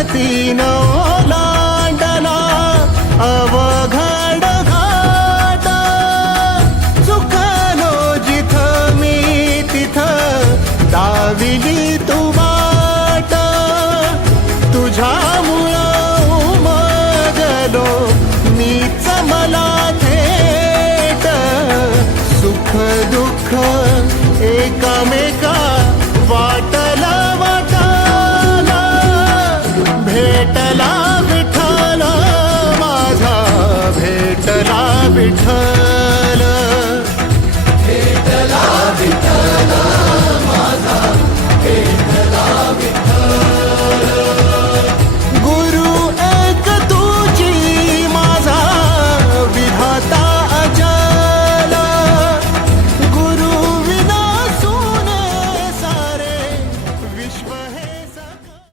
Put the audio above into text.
गतीन ओलांडला अवघड घाट, चुकलो जिथं मी तिथं दाविली तू वाट, तुझ्यामुळं उमगलो मीच मला थेट, सुख दुःख एकामेका वाटला वाटाला भेटला